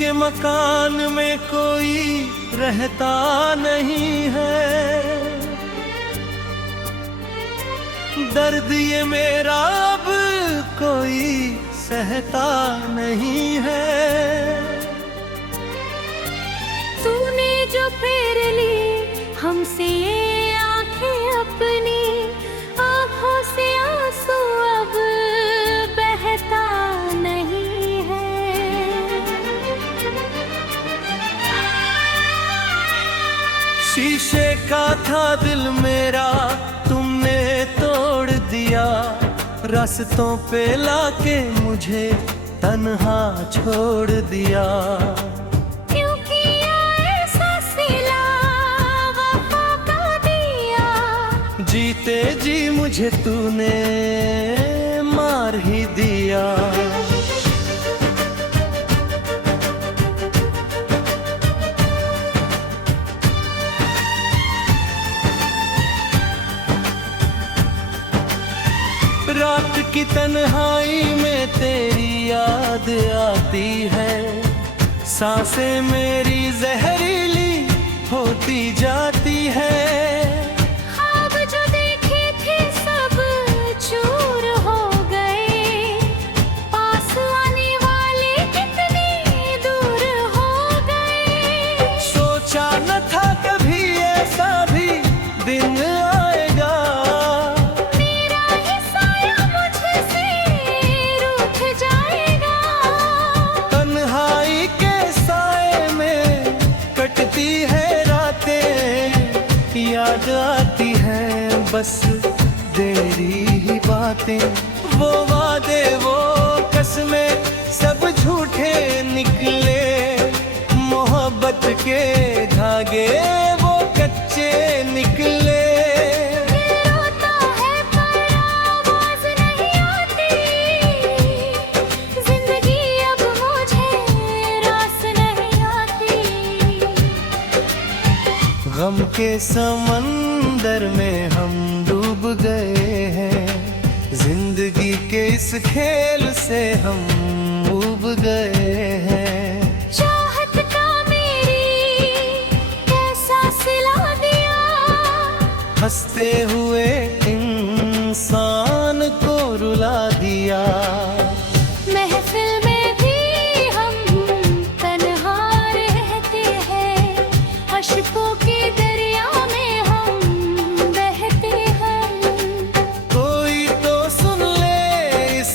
जिसके मकान में कोई रहता नहीं है, दर्द ये मेरा अब कोई सहता नहीं है। तूने जो फेर ली हमसे ये आंखें अपनी, आंखों से आंसू अब बहता नहीं है। शीशे का था दिल मेरा तुमने तोड़ दिया, रास्तों पे लाके मुझे तन्हा छोड़ दिया। क्यों किया ऐसा सिला वफा का दिया, जीते जी मुझे तूने मार ही दिया। रात की तन्हाई में तेरी याद आती है, सांसें मेरी जहरीली होती जाती है। ख्वाब जो देखे थे सब चूर हो गए, पास आने वाले कितने दूर हो गए। सोचा न था कभी ऐसा भी दिन आएगा, मेरा ही साया मुझसे रूठ जाएगा। तन्हाई के साए में कटती है रातें, याद आती है बस तेरी ही बातें। वो वादे वो कसमें सब झूठे निकले, मोहब्बत के धागे वो कच्चे निकले। रोता है पर आवाज नहीं आती, जिंदगी अब मुझे रास नहीं आती। गम के समंदर में हम डूब गए हैं, जिंदगी के इस खेल से हम ऊब गए हैं। चाहत का मेरी कैसा सिला दिया, हंसते हुए इंसान को रुला दिया। महफिल में भी हम तन्हा रहते हैं, अश्कों के दरिया में हम बहते हैं। कोई तो सुन ले इस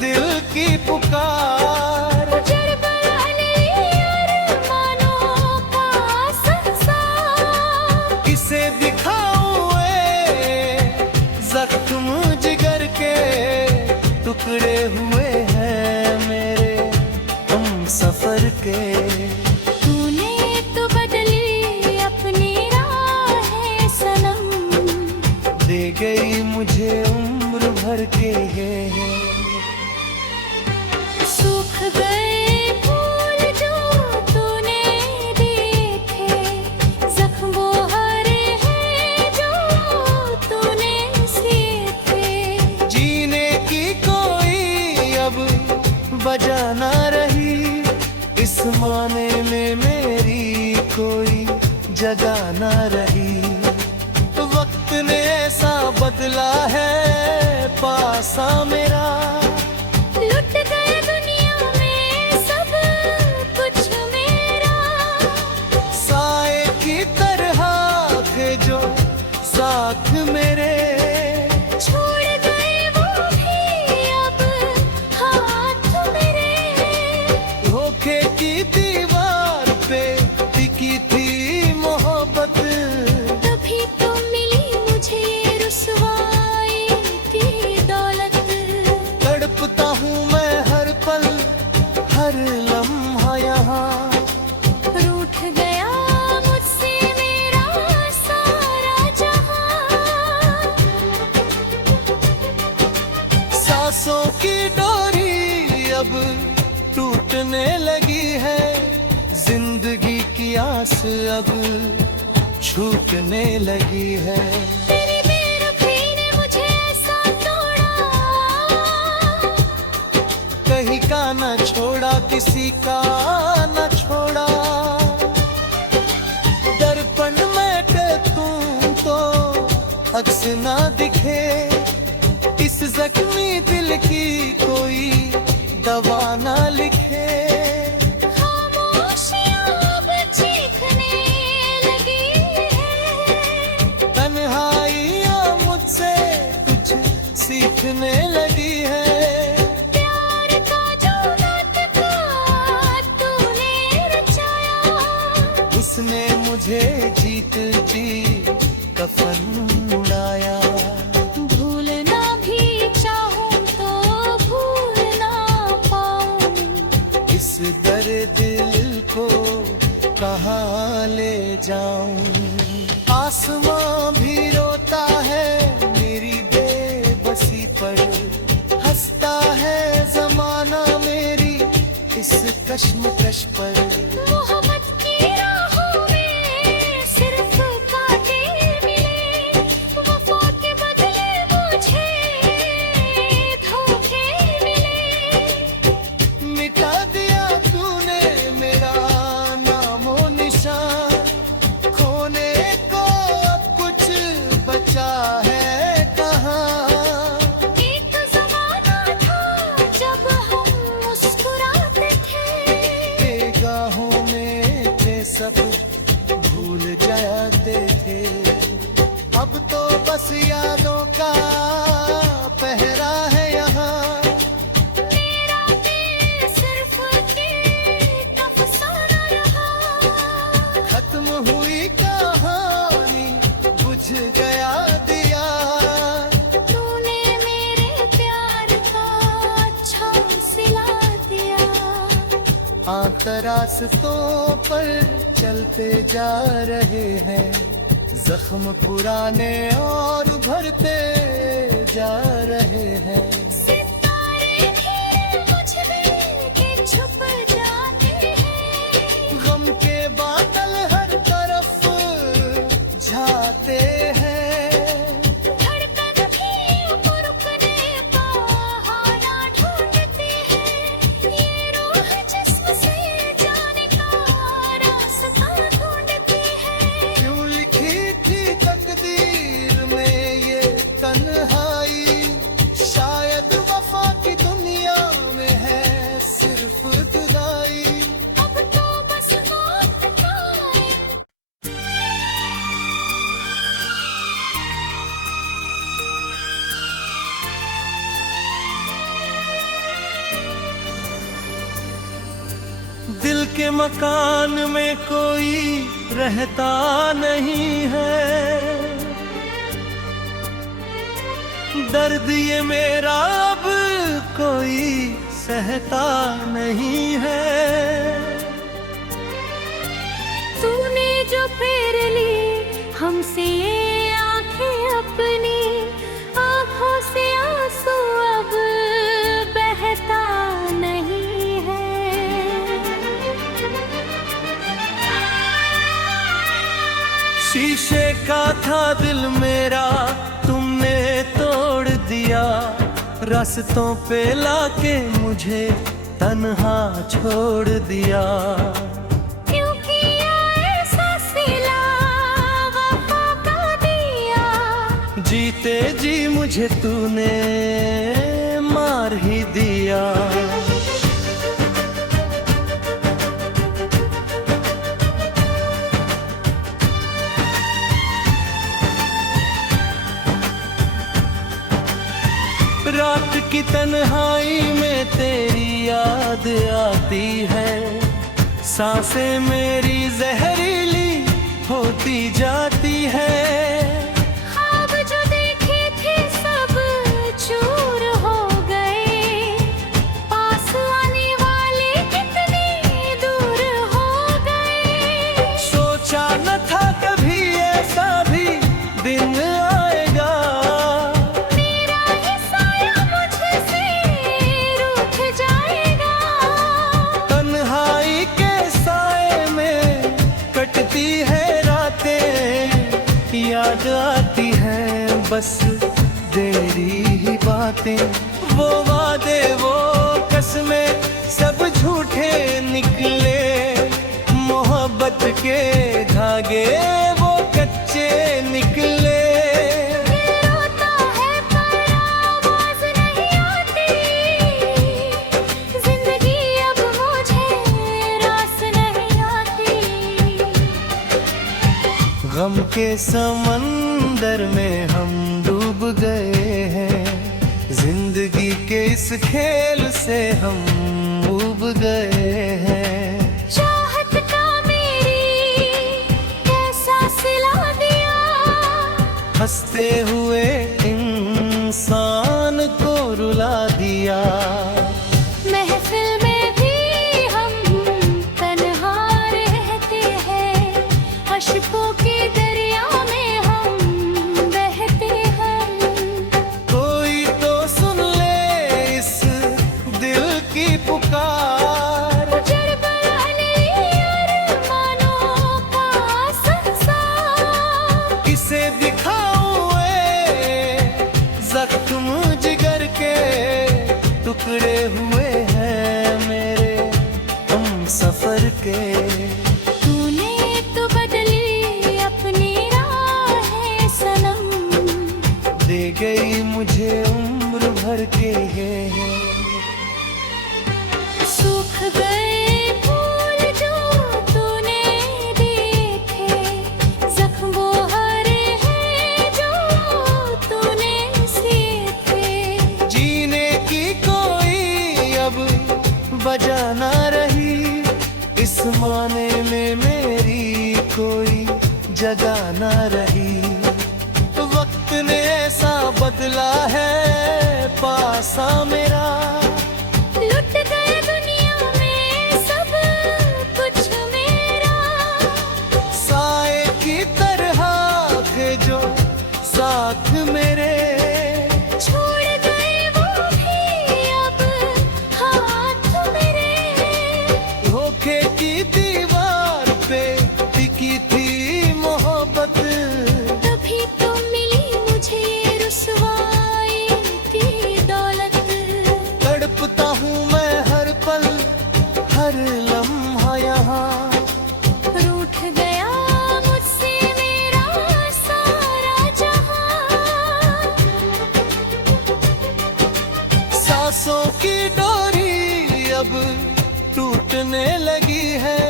दिल की पुकार, उजड़ गया नहीं अरमानों का संसार। किसे दिखाऊं जख्म जिगर के, टुकड़े हुए हैं मेरे हम सफर के। तूने तो बदली अपनी राहें सनम, दे गई मुझे उम्र भर के सूख गए फूल जो तूने दिए थे, जख्म वो हरे हैं जो तूने सिए थे। जीने की कोई अब वजह ना रही, इस माने में मेरी कोई जगह ना रही। वक्त ने ऐसा बदला है पासा मेरा, लुट गए दुनिया में सब कुछ मेरा। साए की तरह थे जो साथ मेरे, छोड़ गए वो भी अब हाथ मेरे। धोखे की दीवार पे टिकी थी मोहब्बत, तभी तो मिली मुझे रुसवाई की दौलत। तड़पता हूँ मैं हर पल हर लम्हा यहाँ, रूठ गया मुझसे मेरा सारा जहां। सांसों की डोरी अब टूटने लगी है, जिंदगी की आस अब छूटने लगी है। तेरी बेरुखी ने मुझे ऐसा तोड़ा, कहीं का न छोड़ा, किसी का न छोड़ा। दर्पण में देखूं तो अक्स ना दिखे, इस जख्मी दिल की कोई दवा ना लिखे। खामोशियां अब चीखने लगी है, तन्हाइयाँ मुझसे कुछ सीखने लगी है। प्यार का जो नाटका तूने रचाया, उसने मुझे जीत जी कफन उड़ाया। भूलना भी चाहूं तो भूल ना पाऊं, इस दर्द दिल को कहाँ ले जाऊं। आसमां भी रोता है मेरी बेबसी पर, हंसता है जमाना मेरी इस कश्मकश पर। मोहब्बत की राहों में सिर्फ कांटे मिले, वफा के बदले मुझे धोखे मिले। मिटा दिया तूने मेरा नामो निशान, खोने को अब कुछ बचा है कहाँ। एक ज़माना था जब हम मुस्कुराते थे, निगाहों में थे सब भूल जाते थे। अब तो बस यादों का पहरा है यहाँ। मेरा दिल सिर्फ एक अफसाना रहा। खत्म हुई कहानी, बुझ गया दिया। तूने मेरे प्यार का अच्छा सिला दिया। रास्तों पर चलते जा रहे हैं, जख्म पुराने और उभरते जा रहे हैं। सितारे भी मुझ में के छुप जाते हैं, गम के बादल हर तरफ झाते हैं। धड़कन भी रुकने का बहाना ढूंढते हैं। ये रूह जिस्म से जाने का रास्ता ढूंढती है। क्यों लिखी थी तकदीर में ये तन्हाई, शायद वफा की दुनिया में है सिर्फ जुदाई। अब तो बस वक्त का दिल के मकान में कोई रहता नहीं है, दर्द ये मेरा अब कोई सहता नहीं है। तूने जो फेर ली हमसे ये आंखें अपनी, आंखों से आंसू अब बहता नहीं है। शीशे का था दिल मेरा तुमने तोड़ दिया, रास्तों पे लाके मुझे तन्हा छोड़ दिया। क्यों किया ऐसा सिला वफा का दिया, जीते जी मुझे तूने मार ही दिया। रात की तन्हाई में तेरी याद आती है, सांसें मेरी जहरीली होती जाती है। ख्वाब जो देखे थे सब चूर हो गए, पास आने वाले कितने दूर हो गए। सोचा न था कभी ऐसा भी दिन आएगा, मेरा ही साया मुझसे रूठ जाएगा। तन्हाई के साए में कटती है रातें, याद आती है बस तेरी ही बातें। वो वादे वो कसमें के धागे वो कच्चे निकले। रोता है पर आवाज नहीं आती, जिंदगी अब मुझे रास नहीं आती। गम के समंदर में हम डूब गए हैं, जिंदगी के इस खेल से हम ऊब गए हैं। चाहत का मेरी कैसा सिला दिया, हंसते हुए इंसान को रुला दिया। महफिल में भी हम तन्हा रहते हैं, अश्कों के दरिया में हम बहते हैं। कोई तो सुन ले इस दिल की पुकार, उजड़ गया नहीं अरमानों का संसार। किसे दिखाऊं ये जख्म जिगर के, टुकड़े हुए हैं मेरे हम सफर के। तूने तो बदली अपनी राहें सनम, दे गई मुझे उम्र भर के ये। सूख गए फूल जो तूने दिए थे, जख्म वो हरे हैं जो तूने सिए थे। जीने की कोई अब वजह ना रही, इस माने में मेरी कोई जगह ना रही। वक्त ने ऐसा बदला है पासा मेरा, लुट गए दुनिया में सब कुछ मेरा। साए की तरह थे जो साथ मेरे, छोड़ गए वो भी अब हाथ मेरे। धोखे की दीवार पे टिकी थी मोहब्बत, तभी तो मिली मुझे रुसवाई की दौलत। तड़पता हूँ मैं हर पल हर लम्हा यहाँ। रूठ गया मुझसे मेरा सारा जहां। सांसों की डोरी अब टूटने लगी है,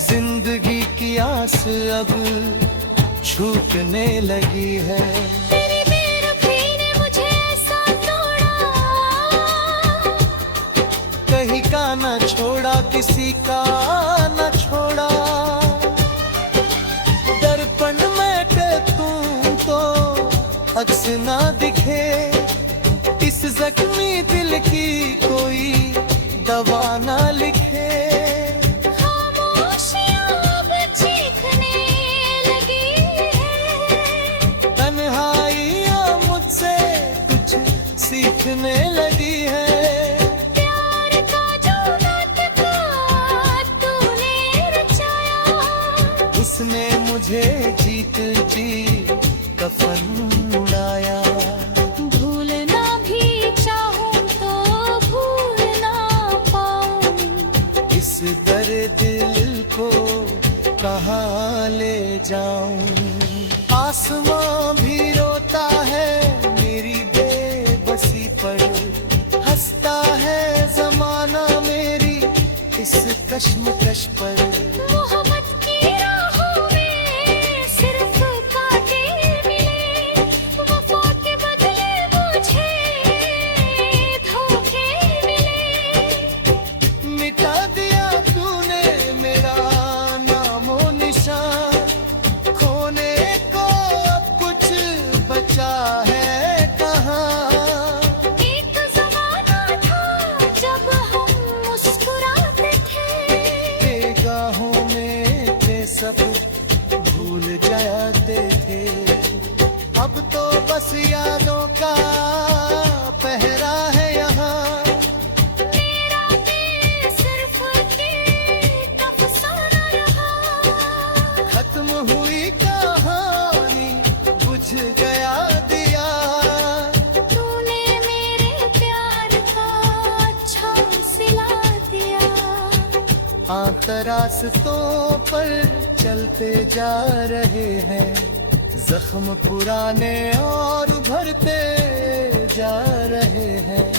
जिंदगी की आस अब छूटने लगी है। तेरी बेरुखी ने मुझे ऐसा तोड़ा, कहीं का न छोड़ा किसी का न छोड़ा। दर्पण में तू तो अक्स ना दिखे, इस जख्मी दिल की कोई दवा ना लिखे। खामोशियां अब चीखने लगी है, तन्हाइयाँ मुझसे कुछ सीखने लगी है। प्यार का जो नाटका तूने रचाया, उसने मुझे जीत जी कफन उड़ाया। भूलना भी चाहूं तो भूल ना पाऊं, इस दर्द दिल को कहाँ ले जाऊं। आसमां भी रोता है मेरी बेबसी पर, हंसता है जमाना मेरी इस कश्मकश पर। मोहब्बत की राहों में सिर्फ कांटे मिले, वफा के बदले मुझे धोखे मिले। मिटा दिया तूने मेरा नामो निशान, खोने को अब कुछ बचा है कहाँ। एक ज़माना था जब हम मुस्कुराते थे, निगाहों में थे सब भूल जाते थे। अब तो बस यादों का पहरा है यहाँ। मेरा दिल सिर्फ एक अफसाना रहा। खत्म हुई कहानी बुझ गया दिया, तूने मेरे प्यार का अच्छा सिला दिया। आंतरा रास्तों पर चलते जा रहे हैं, जख्म पुराने और उभरते जा रहे हैं।